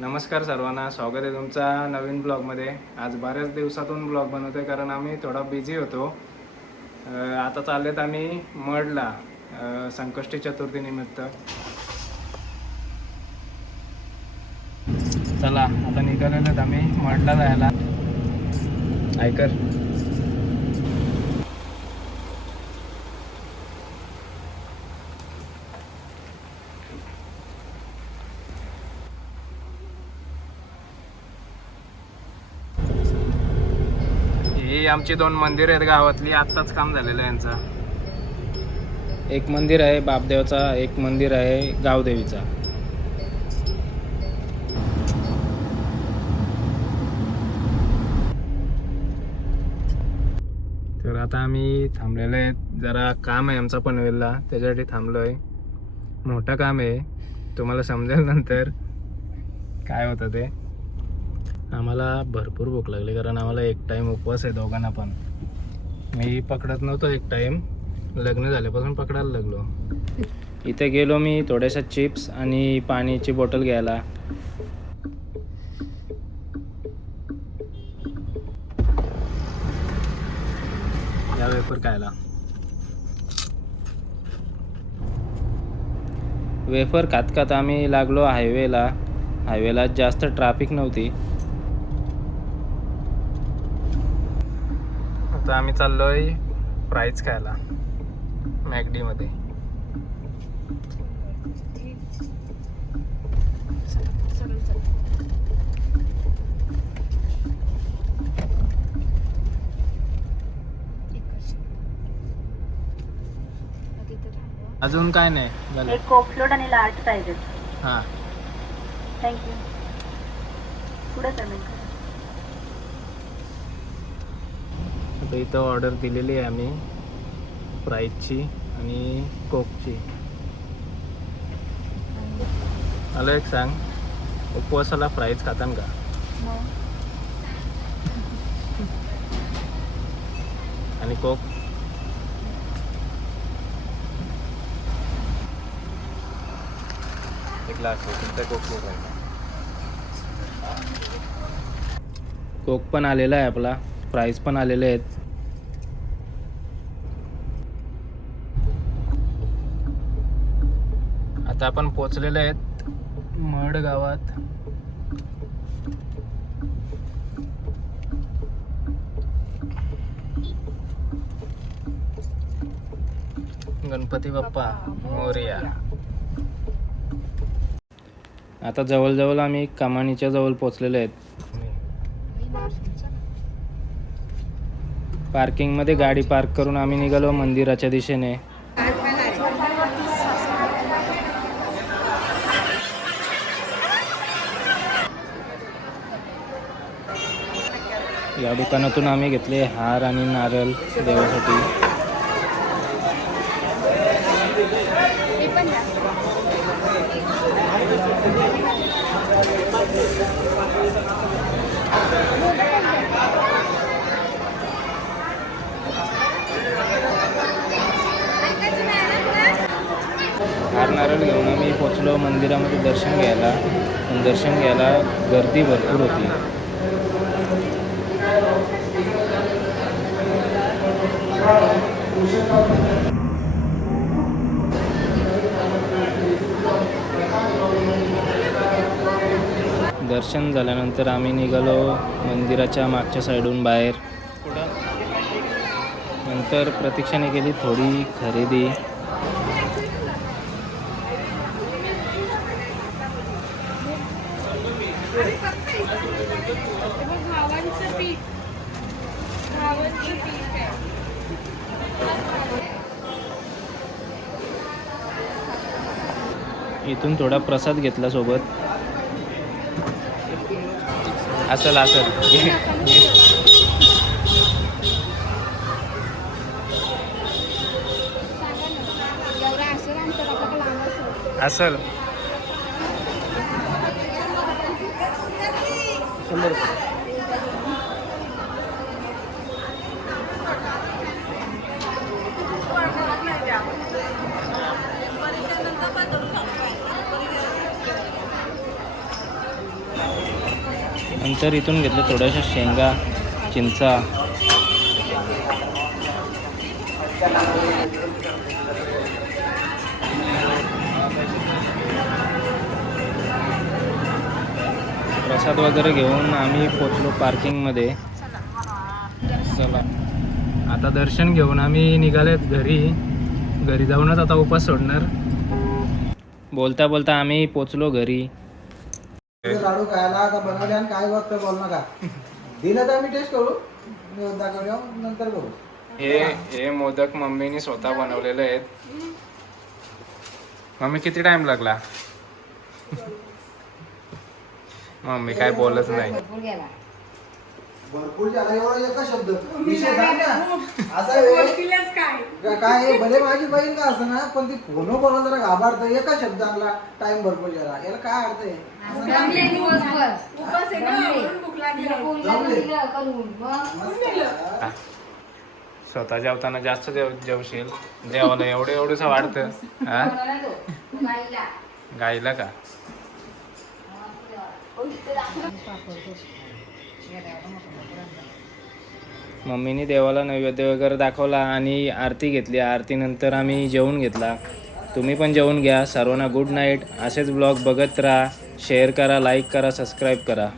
नमस्कार सर्वांना, स्वागत आहे तुमचा नवीन ब्लॉगमध्ये. आज बऱ्याच दिवसातून ब्लॉग बनवतोय कारण आम्ही थोडा बिझी होतो. आता चाललेत आम्ही मडला संकष्टी चतुर्थी निमित्त. चला आता निघालेलो आम्ही मडला जायला. ऐकर ही आमची दोन मंदिर आहेत गावातली. आत्ताच काम झालेलं आहे यांचं. एक मंदिर आहे बापदेवचा, एक मंदिर आहे गावदेवीचा. तर आता आम्ही थांबलेलो आहे. जरा काम आहे आमचा पनवेलला, त्याच्यासाठी थांबलो आहे. मोठं काम आहे, तुम्हाला समजेल नंतर काय होतं ते. आम्हाला भरपूर भूक लागली कारण आम्हाला एक टाईम उपवास आहे दोघांना पण. मी पकडत नव्हतो एक टाईम, लग्न झाल्यापासून पकडायला लागलो. इथे गेलो मी थोड्याशा चिप्स आणि पाण्याची बॉटल घ्यायला. या वेफर खायला. वेफर खात खात आम्ही लागलो हायवेला जास्त ट्रॅफिक नव्हती. आता आम्ही चाललोय फ्राईज खायला मॅकडी मध्ये. अजून काय नाही झालं. एक कोक फ्लोट आणि लार्ज पाहिजे. हां थँक्यू. पुढे पेमेंट करा. आता इथं ऑर्डर दिलेली आहे आम्ही फ्राईजची आणि कोकची. मला एक सांग, उपवासाला फ्राईज खातान का? आणि कोक? कोक पण आलेला आहे आपला, फ्राईज पण आलेले आहेत. आता आपण पोचलेले आहेत मड गावात. गणपती बाप्पा मोरया. आता जवळजवळ आम्ही कमानीच्या जवळ पोचलेले आहेत. पार्किंगमध्ये गाडी पार्क करून आम्ही निघालो मंदिराच्या दिशेने. या दुकानातून आम्ही घेतले हार आणि नारळ देवासाठी. हार नारळ घेऊन आम्ही पोचलो मंदिरामध्ये दर्शन घ्यायला. पण दर्शन घ्यायला गर्दी भरपूर होती. दर्शन झाल्यानंतर आम्ही निघालो मंदिराच्या मागच्या साईडून बाहेर. नंतर प्रतीक्षाने केली थोडी खरेदी. इथून थोडा प्रसाद घेतला सोबत. असल असल. 100 रुपये. नंतर इथून घेतलं थोड्याशा शेंगा, चिंचा. प्रसाद वगैरे घेऊन आम्ही पोचलो पार्किंगमध्ये. चला आता दर्शन घेऊन आम्ही निघालेत घरी जाऊनच आता उपास सोडणार. बोलता बोलता आम्ही पोचलो घरी. लाडू खायला आता बनवले आणि काय बघतो बोल नका. दिलं तर आम्ही टेस्ट करू, दाखवूया नंतर करू. हे मोदक मम्मीने स्वतः बनवलेले आहेत. मम्मी किती टाइम लागला? मम्मी काय बोलत नाही. भरपूर झाला एवढा एका शब्द विषय सांग ना. असा काय भले माझी बहीण का असं ना, पण ती फोन करून जरा घाबरतं. एका शब्दाला टाइम भरपूर झाला, याला काय अर्थ आहे? स्वतः जेवताना जास्त जेवशील. जेवायला एवढंसं वाढतं. हा गायला का? मम्मीने देवाला नैवेद्य वगैरे दाखवला आणि आरती घेतली. आरतीनंतर आम्ही जेवून घेतला. तुम्ही पण जेवून घ्या. सर्वांना गुड नाईट. असेच ब्लॉग बघत राहा. शेअर करा, लाईक करा, सबस्क्राईब करा.